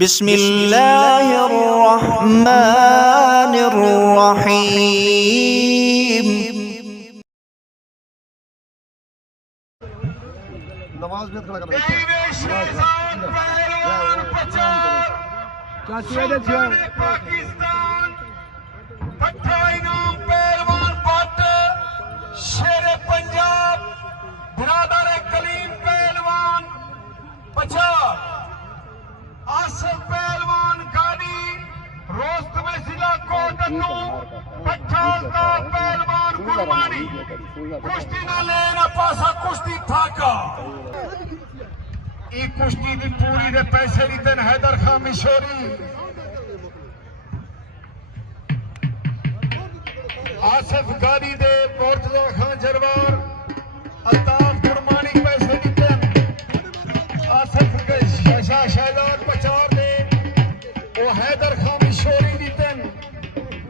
بسم اللہ الرحمن الرحیم۔ نماز میں کھڑا کر پاکستان پٹھا انعام پہلوان بٹ شیر پنجاب برادر کلیم پہلوان پچھا آصف پہلوان گاڑی روست میں ضلع کوٹنو پٹھا کا پہلوان گرمانی کشتی نہ لینا پاسا کشتی تھاکا ای کشتی دی پوری دے پیسے دی تن حیدر خان مشوری آصف گاڑی دے مرتضی خان جروار الطاف گرمانی پیسے دی تن آصف کے شاہ شہزاد پچار دے او حیدر خان مشوری دی تن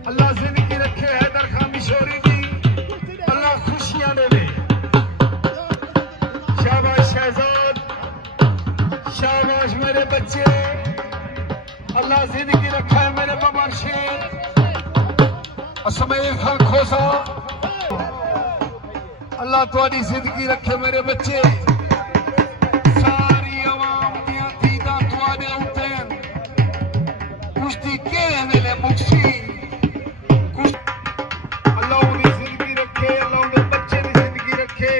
اللہ زندگی رکھے حیدر خان مشوری دی اللہ خوشیاں دے دے شاباش شہزاد شاباش میرے بچے اللہ زندگی رکھا ہے میرے بابر شیر اسماعیل خان کھوسا اللہ تمہاری زندگی رکھے میرے بچے ساری عوام دیاں دیداں تمہارے اوتیں کشتی کہنے ملے مکسی اللہ انہیں زندگی رکھے اللہ انہیں بچے دی زندگی رکھے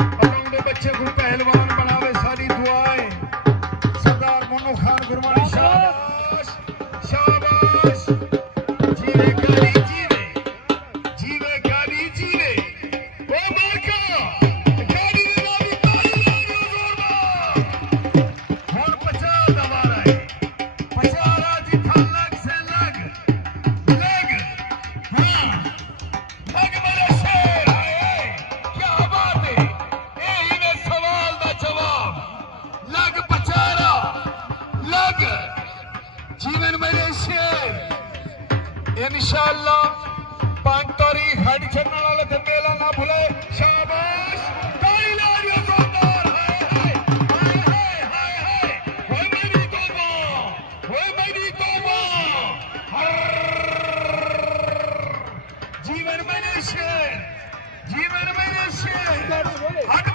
اللہ انہیں بچے کو پہلوان بناوے ساری دعائیں سردار منو خان گرمانی شاباش شاباش جیوے گاڑی جیوے جیوے گاڑی جیوے او مارکا گاڑی دے نامی تاری لانیو زور بار ہون پچا دوارا ہے پچا راجی تھا لگ سے لگ لگ ہاں لگ میرے شیر آئے کیا بات ہے اے ہی نے سوال دا جواب لگ پچارا لگ جیون میرے شیر انشاءاللہ 5 تاریخ ہڈ چھڑنے والے تھے میلہ نہ بھولے شاباش تائی لاریو زوردار ہائے ہائے ہائے ہائے ہائے ہوئے میری توبہ ہوئے میری توبہ جیون میرے شیر ہٹ